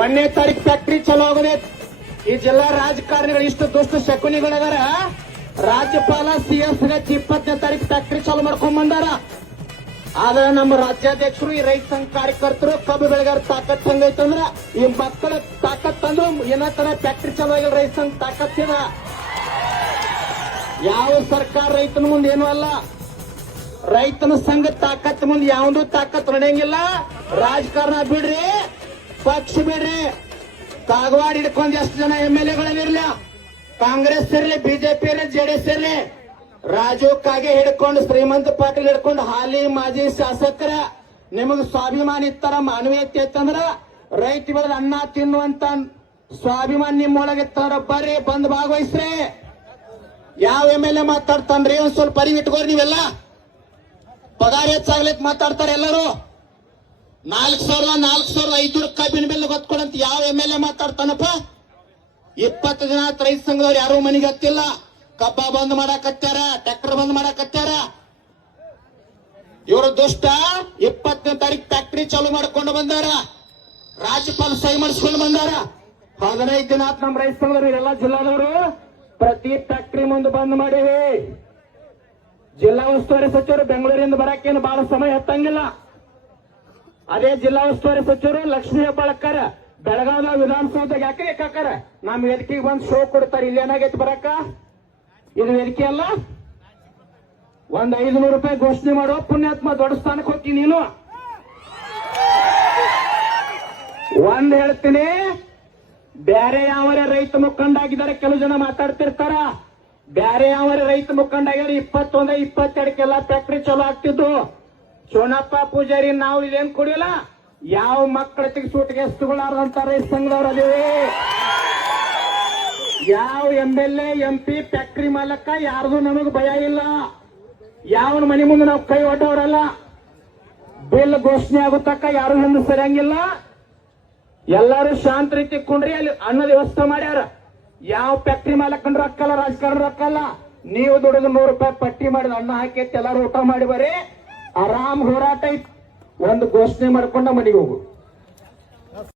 ಒಂದನೇ ತಾರೀಕು ಫ್ಯಾಕ್ಟ್ರಿ ಚಲೋ ಆಗೋದೆ ಈ ಜಿಲ್ಲಾ ರಾಜಕಾರಣಿಗಳು ಇಷ್ಟು ದುಷ್ಟ ಶಕುನಿಗಳದಾರ. ರಾಜ್ಯಪಾಲ ಸಿಎಸ್ಗೆ ಇಪ್ಪತ್ತನೇ ತಾರೀಕು ಫ್ಯಾಕ್ಟ್ರಿ ಚಾಲು ಮಾಡ್ಕೊಂಡ್ ಬಂದಾರ. ಆದ್ರೆ ನಮ್ಮ ರಾಜ್ಯಾಧ್ಯಕ್ಷರು, ಈ ರೈತ ಸಂಘ ಕಾರ್ಯಕರ್ತರು, ಕಬ್ಬು ಬೆಳೆಗಾರ ತಾಕತ್ ಹೆಂಗೈತಂದ್ರ ಈ ಮಕ್ಕಳ ತಾಕತ್ ತಂದ್ರು ಏನತರ ಫ್ಯಾಕ್ಟ್ರಿ ಚಾಲು ಆಗಿಲ್ಲ ರೈತ ಸಂಘ ತಾಕತ್ ಇದೆ. ಯಾವ ಸರ್ಕಾರ ರೈತನ ಮುಂದೆ ಏನೂ ಅಲ್ಲ. ರೈತನ ಸಂಘ ತಾಕತ್ ಮುಂದೆ ಯಾವ್ದು ತಾಕತ್ ನಡೆಯಂಗಿಲ್ಲ. ರಾಜಕಾರಣ ಬಿಡ್ರಿ. ಪಕ್ಷ ಬಿಡ್ರಿ. ಕಾಗವಾಡ ಹಿಡ್ಕೊಂಡ್ ಎಷ್ಟು ಜನ ಎಂ ಎಲ್ ಎಗಳಿರಲಿಲ್ಲ ಕಾಂಗ್ರೆಸ್ ಇರ್ಲಿ, ಬಿಜೆಪಿ ಇರ್ಲಿ ಜೆಡಿಎಸ್ ಇರ್ಲಿ. ರಾಜು ಕಾಗೆ ಹಿಡ್ಕೊಂಡು ಶ್ರೀಮಂತ ಪಾಟೀಲ್ ಹಿಡ್ಕೊಂಡು ಹಾಲಿ ಮಾಜಿ ಶಾಸಕರ ನಿಮಗ್ ಸ್ವಾಭಿಮಾನ ಇತ್ತರ ಮಾನವೀಯತೆ ಇತ್ತಂದ್ರ ರೈತ ಬೆಳೆದ ಅನ್ನ ತಿನ್ನುವಂತ ಸ್ವಾಭಿಮಾನ ನಿಮ್ಮೊಳಗೆ ತರ ಬರ್ರಿ, ಬಂದ್ ಭಾಗವಹಿಸ್ರಿ. ಯಾವ ಎಂ ಎಲ್ ಎ ಮಾತಾಡ್ತಾನ್ರಿ? ಒಂದ್ ಸ್ವಲ್ಪ ಇಟ್ಕೋರಿ ನೀವೆಲ್ಲ. ಪಗಾರ ಹೆಚ್ಚಾಗ್ಲಿಕ್ ಮಾತಾಡ್ತಾರೆ ಎಲ್ಲರೂ. ನಾಲ್ಕು ಸಾವಿರದ ನಾಲ್ಕು ಸಾವಿರದ ಐದುನೂರು ಕಬ್ಬಿನ ಬೆಲೆ ಗೊತ್ಕೊಡಂತ ಯಾವ ಎಂ ಎಲ್ ಎ ಮಾತಾಡ್ತಾನಪ್ಪ? ಇಪ್ಪತ್ತು ದಿನ ಆತ್ ರೈತ ಸಂಘದವ್ರು ಯಾರು ಮನೆಗೆ ಹತ್ತಿಲ್ಲ. ಕಬ್ಬ ಬಂದ್ ಮಾಡಾಕತ್ಯಾರ ಟ್ರ್ಯಾಕ್ಟರ್ ಬಂದ್ ಮಾಡಾಕತ್ಯಾರ. ಇವರು ದುಷ್ಟ, ಇಪ್ಪತ್ತನೇ ತಾರೀಕು ಫ್ಯಾಕ್ಟ್ರಿ ಚಾಲು ಮಾಡ್ಕೊಂಡು ಬಂದಾರ. ರಾಜ್ಯಪಾಲ ಸಹಿ ಮಾಡಿಸ್ಕೊಂಡು ಬಂದಾರ. ಹದಿನೈದು ದಿನ ಆತ್ ನಮ್ಮ ರೈತ ಸಂಘದವ್ರು ಎಲ್ಲ ಜಿಲ್ಲಾದವರು. ಪ್ರತಿ ಫ್ಯಾಕ್ಟ್ರಿ ಮುಂದೆ ಬಂದ್ ಮಾಡಿವಿ. ಜಿಲ್ಲಾ ಉಸ್ತುವಾರಿ ಸಚಿವರು ಬೆಂಗಳೂರಿಂದ ಬರಕ್ಕೇನು ಬಹಳ ಸಮಯ ಹತ್ತಂಗಿಲ್ಲ ಅದೇ ಜಿಲ್ಲಾ ಉಸ್ತುವಾರಿ ಸಚಿವರು ಲಕ್ಷ್ಮೀ ಹೆಬ್ಬಾಳಕ್ಕರ ಬೆಳಗಾವಿ ವಿಧಾನಸೌಧದಾಗ ಯಾಕೆ ಕಾಕಾರ ನಮ್ಮ ವೇದಿಕೆಗೆ ಬಂದು ಶೋ ಕೊಡ್ತಾರೆ, ಇಲ್ಲಿ ಏನಾಗೈತಿ ಬರಕ್ಕ? ಇದು ವೇದಿಕೆ ಅಲ್ಲ? ಒಂದ್ ಐದುನೂರು ರೂಪಾಯಿ ಘೋಷಣೆ ಮಾಡೋ ಪುಣ್ಯಾತ್ಮ ದೊಡ್ಡ ಸ್ಥಾನಕ್ಕೆ ಹೋಗ್ತೀನಿ ನೀನು. ಒಂದ್ ಹೇಳ್ತೀನಿ, ಬ್ಯಾರೆ ಯಾವರೇ ರೈತ ಮುಖಂಡಾಗಿದ್ದಾರೆ, ಕೆಲವು ಜನ ಮಾತಾಡ್ತಿರ್ತಾರ. ಬ್ಯಾರೆ ಯಾವರೇ ರೈತ ಮುಖಂಡಾಗಿದ್ದಾರೆ, ಇಪ್ಪತ್ತೊಂದ, ಇಪ್ಪತ್ತೆರಡಕ್ಕೆಲ್ಲ ಫ್ಯಾಕ್ಟ್ರಿ ಚಲೋ ಆಗ್ತಿದ್ದು. ಸೋನಪ್ಪ ಪೂಜಾರಿ, ನಾವು ಇದೇನ್ ಕುಡಿಯಲ್ಲ? ಯಾವ ಮಕ್ಕಳ ಸೂಟಿಗೆ ತಗೊಳ್ಳಾರ್ದಂತಾರೆ ಸಂಘದವ್ರ ಅದೇವಿ ಯಾವ M L A M P factory ಮಾಲಕ, ಯಾರ್ದು ನಮಗ್ ಭಯ ಇಲ್ಲ. ಯಾವನ ಮನೆ ಮುಂದೆ ನಾವು ಕೈ ಒಡ್ಡವರಲ್ಲ ಬಿಲ್ ಘೋಷಣೆ ಆಗುತ್ತಕ್ಕ ಯಾರು ಹಿಂದೆ ಸರಿಯಂಗಿಲ್ಲ. ಎಲ್ಲಾರು ಶಾಂತ ರೀತಿ ಕುಂಡ್ರಿ, ಅಲ್ಲಿ ಅನ್ನ ವ್ಯವಸ್ಥೆ ಮಾಡ್ಯಾರ. ಯಾವ ಫ್ಯಾಕ್ಟ್ರಿ ಮಾಲಕನ್ ರೊಕ್ಕಲ್ಲ ರಾಜಕಾರಣ ರೊಕ್ಕಲ್ಲ ನೀವು ದುಡಿದು ನೂರು ರೂಪಾಯಿ ಪಟ್ಟಿ ಮಾಡಿದ ಅನ್ನ ಹಾಕಿ ಎಲ್ಲಾರು ಊಟ ಮಾಡಿ ಬರ್ರಿ. ಆರಾಮ್ ಹೋರಾಟ ಐತ್. ಒಂದು ಘೋಷಣೆ ಮಾಡ್ಕೊಂಡ ಮನೆಗೆ ಹೋಗು.